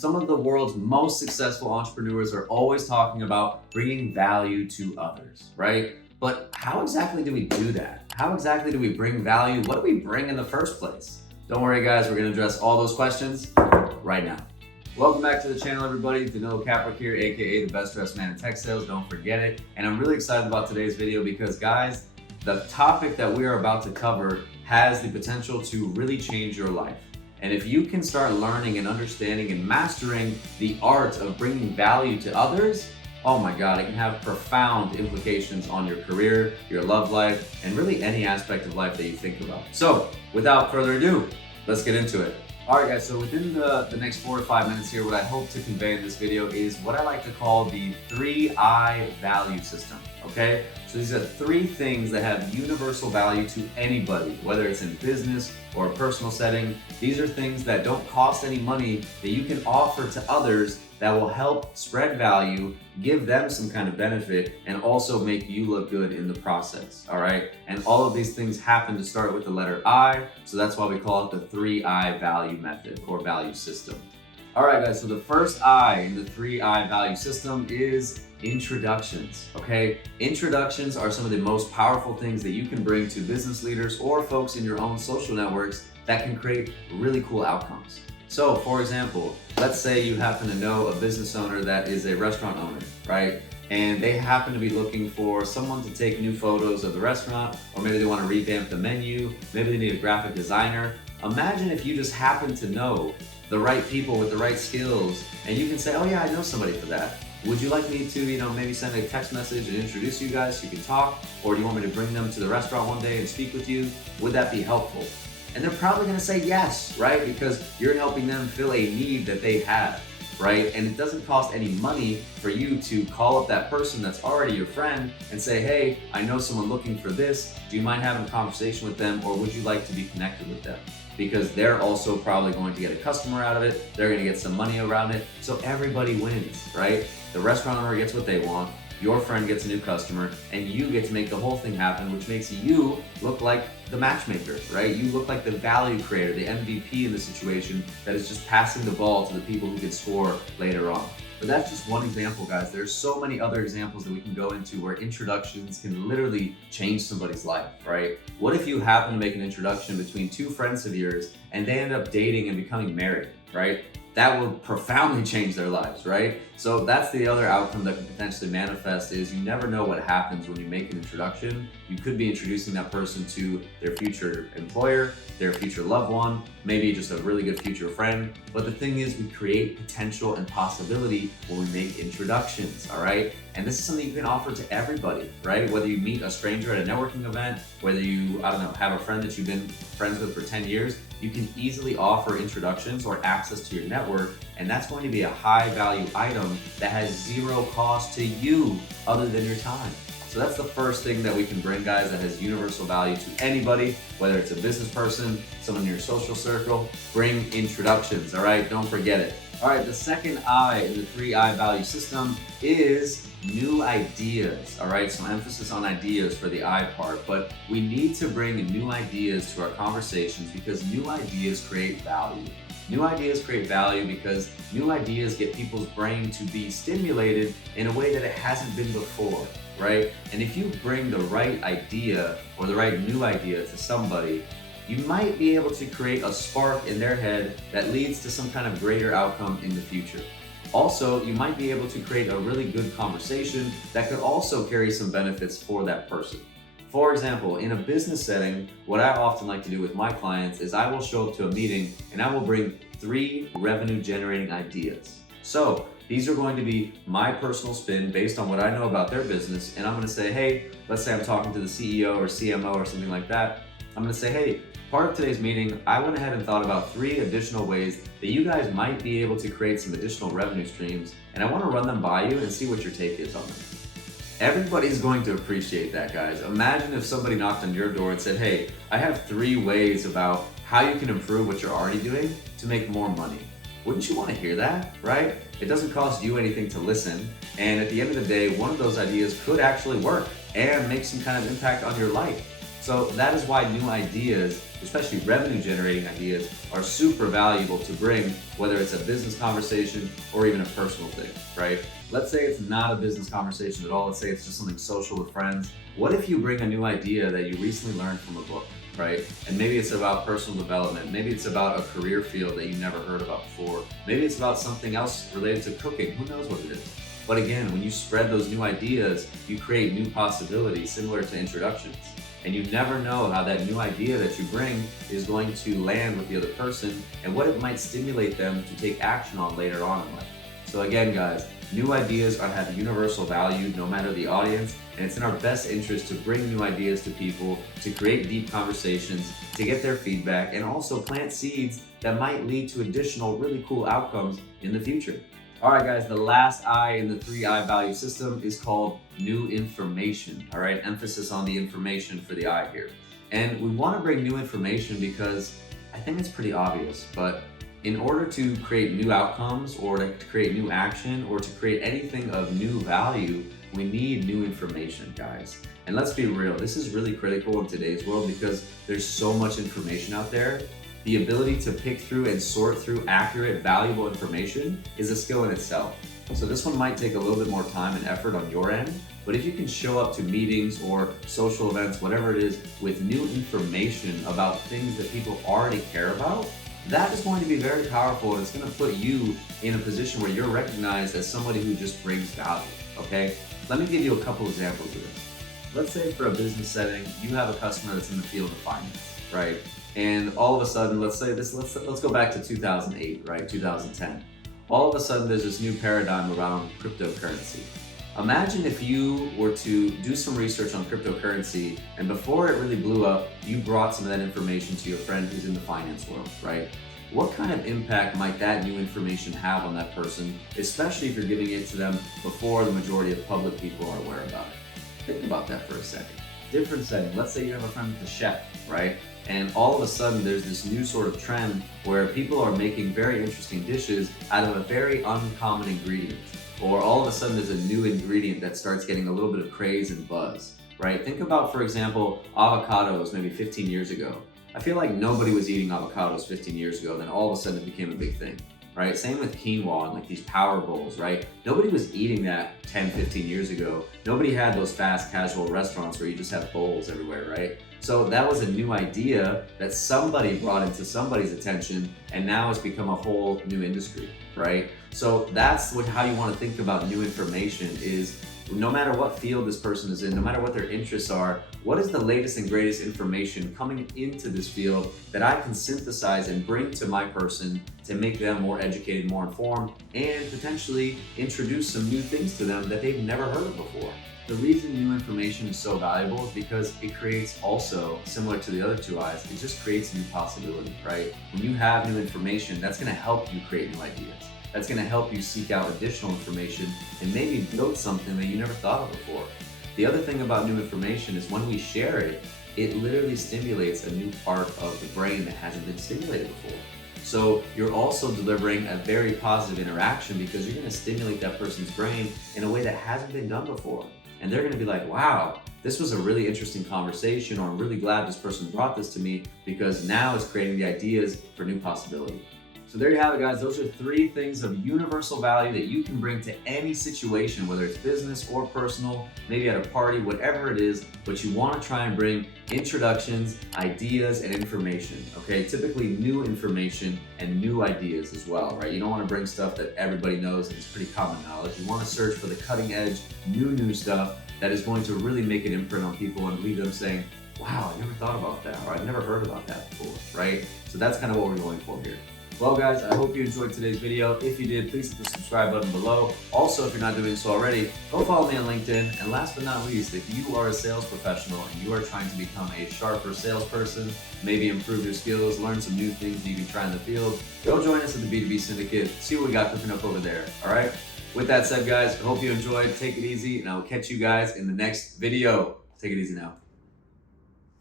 some of the world's most successful entrepreneurs are always talking about bringing value to others, right? But how exactly do we do that? How exactly do we bring value? What do we bring in the first place? Don't worry guys, we're gonna address all those questions right now. Welcome back to the channel, everybody. Untitled Chapter here, aka the best dressed man in tech sales. Don't forget it. And I'm really excited about today's video because, guys, the topic that we are about to cover has the potential to really change your life. And if you can start learning and understanding and mastering the art of bringing value to others, oh my God, it can have profound implications on your career, your love life, and really any aspect of life that you think about. So without further ado, let's get into it. All right guys, so within the next 4 to 5 minutes here, what I hope to convey in this video is what I like to call the 3I value system, okay? So these are 3 things that have universal value to anybody, whether it's in business or a personal setting. These are things that don't cost any money that you can offer to others that will help spread value, give them some kind of benefit, and also make you look good in the process, all right? And all of these things happen to start with the letter I, so that's why we call it the 3I value method or value system. All right, guys, so the first I in the 3I value system is introductions, okay? Introductions are some of the most powerful things that you can bring to business leaders or folks in your own social networks that can create really cool outcomes. So, for example, let's say you happen to know a business owner that is a restaurant owner, right? And they happen to be looking for someone to take new photos of the restaurant, or maybe they want to revamp the menu, maybe they need a graphic designer. Imagine if you just happen to know the right people with the right skills, and you can say, oh yeah, I know somebody for that. Would you like me to, maybe send a text message and introduce you guys so you can talk? Or do you want me to bring them to the restaurant one day and speak with you? Would that be helpful? And they're probably gonna say yes, right? Because you're helping them fill a need that they have, right? And it doesn't cost any money for you to call up that person that's already your friend and say, hey, I know someone looking for this. Do you mind having a conversation with them, or would you like to be connected with them? Because they're also probably going to get a customer out of it. They're gonna get some money around it. So everybody wins, right? The restaurant owner gets what they want, your friend gets a new customer, and you get to make the whole thing happen, which makes you look like the matchmaker, right? You look like the value creator, the MVP in the situation that is just passing the ball to the people who can score later on. But that's just one example, guys. There's so many other examples that we can go into where introductions can literally change somebody's life, right? What if you happen to make an introduction between 2 friends of yours and they end up dating and becoming married, right? That will profoundly change their lives, right? So that's the other outcome that can potentially manifest is you never know what happens when you make an introduction. You could be introducing that person to their future employer, their future loved one, maybe just a really good future friend. But the thing is, we create potential and possibility when we make introductions, all right? And this is something you can offer to everybody, right? Whether you meet a stranger at a networking event, whether you, have a friend that you've been friends with for 10 years, you can easily offer introductions or access to your network, and that's going to be a high value item that has 0 cost to you other than your time. So that's the first thing that we can bring, guys, that has universal value to anybody, whether it's a business person, someone in your social circle. Bring introductions, all right? Don't forget it. All right, the second I in the 3I value system is new ideas, all right? Some emphasis on ideas for the I part, but we need to bring new ideas to our conversations because new ideas create value. New ideas create value because new ideas get people's brain to be stimulated in a way that it hasn't been before, right? And if you bring the right idea or the right new idea to somebody, you might be able to create a spark in their head that leads to some kind of greater outcome in the future. Also, you might be able to create a really good conversation that could also carry some benefits for that person. For example, in a business setting, what I often like to do with my clients is I will show up to a meeting and I will bring 3 revenue generating ideas. So these are going to be my personal spin based on what I know about their business. And I'm going to say, hey, let's say I'm talking to the CEO or CMO or something like that. I'm going to say, hey, part of today's meeting, I went ahead and thought about 3 additional ways that you guys might be able to create some additional revenue streams, and I want to run them by you and see what your take is on them. Everybody's going to appreciate that, guys. Imagine if somebody knocked on your door and said, hey, I have 3 ways about how you can improve what you're already doing to make more money. Wouldn't you want to hear that, right? It doesn't cost you anything to listen, and at the end of the day, one of those ideas could actually work and make some kind of impact on your life. So that is why new ideas, especially revenue generating ideas, are super valuable to bring, whether it's a business conversation or even a personal thing, right? Let's say it's not a business conversation at all. Let's say it's just something social with friends. What if you bring a new idea that you recently learned from a book, right? And maybe it's about personal development. Maybe it's about a career field that you never heard about before. Maybe it's about something else related to cooking. Who knows what it is? But again, when you spread those new ideas, you create new possibilities similar to introductions. And you never know how that new idea that you bring is going to land with the other person and what it might stimulate them to take action on later on in life. So again, guys, new ideas have universal value no matter the audience, and it's in our best interest to bring new ideas to people, to create deep conversations, to get their feedback, and also plant seeds that might lead to additional really cool outcomes in the future. All right, guys, the last I in the 3I value system is called new information. All right, emphasis on the information for the I here. And we want to bring new information because I think it's pretty obvious, but in order to create new outcomes or to create new action or to create anything of new value, we need new information, guys. And let's be real, this is really critical in today's world because there's so much information out there. The ability to pick through and sort through accurate, valuable information is a skill in itself. So this one might take a little bit more time and effort on your end, but if you can show up to meetings or social events, whatever it is, with new information about things that people already care about, that is going to be very powerful, and it's going to put you in a position where you're recognized as somebody who just brings value, okay? Let me give you a couple examples of this. Let's say for a business setting, you have a customer that's in the field of finance, right? And all of a sudden, let's go back to 2008, right? 2010. All of a sudden, there's this new paradigm around cryptocurrency. Imagine if you were to do some research on cryptocurrency, and before it really blew up, you brought some of that information to your friend who's in the finance world, right? What kind of impact might that new information have on that person, especially if you're giving it to them before the majority of public people are aware about it? Think about that for a second. Different setting. Let's say you have a friend that's a chef, right? And all of a sudden there's this new sort of trend where people are making very interesting dishes out of a very uncommon ingredient. Or all of a sudden there's a new ingredient that starts getting a little bit of craze and buzz, right? Think about, for example, avocados maybe 15 years ago. I feel like nobody was eating avocados 15 years ago, then all of a sudden it became a big thing, right? Same with quinoa and like these power bowls, right? Nobody was eating that 10, 15 years ago. Nobody had those fast casual restaurants where you just have bowls everywhere, right? So that was a new idea that somebody brought into somebody's attention, and now it's become a whole new industry, right? So that's how you want to think about new information is no matter what field this person is in, no matter what their interests are, what is the latest and greatest information coming into this field that I can synthesize and bring to my person to make them more educated, more informed, and potentially introduce some new things to them that they've never heard of before. The reason new information is so valuable is because it creates also, similar to the other two I's, it just creates new possibility, right? When you have new information, that's gonna help you create new ideas. That's gonna help you seek out additional information and maybe build something that you never thought of before. The other thing about new information is when we share it, it literally stimulates a new part of the brain that hasn't been stimulated before. So you're also delivering a very positive interaction because you're gonna stimulate that person's brain in a way that hasn't been done before. And they're gonna be like, wow, this was a really interesting conversation, or I'm really glad this person brought this to me because now it's creating the ideas for new possibility. So there you have it, guys. Those are 3 things of universal value that you can bring to any situation, whether it's business or personal, maybe at a party, whatever it is, but you want to try and bring introductions, ideas, and information, okay? Typically new information and new ideas as well, right? You don't want to bring stuff that everybody knows and is pretty common knowledge. You want to search for the cutting edge, new stuff that is going to really make an imprint on people and leave them saying, wow, I never thought about that, or I've never heard about that before, right? So that's kind of what we're going for here. Well, guys, I hope you enjoyed today's video. If you did, please hit the subscribe button below. Also, if you're not doing so already, go follow me on LinkedIn. And last but not least, if you are a sales professional and you are trying to become a sharper salesperson, maybe improve your skills, learn some new things you can try in the field, go join us at the B2B Syndicate. See what we got cooking up over there, all right? With that said, guys, I hope you enjoyed. Take it easy, and I will catch you guys in the next video. Take it easy now.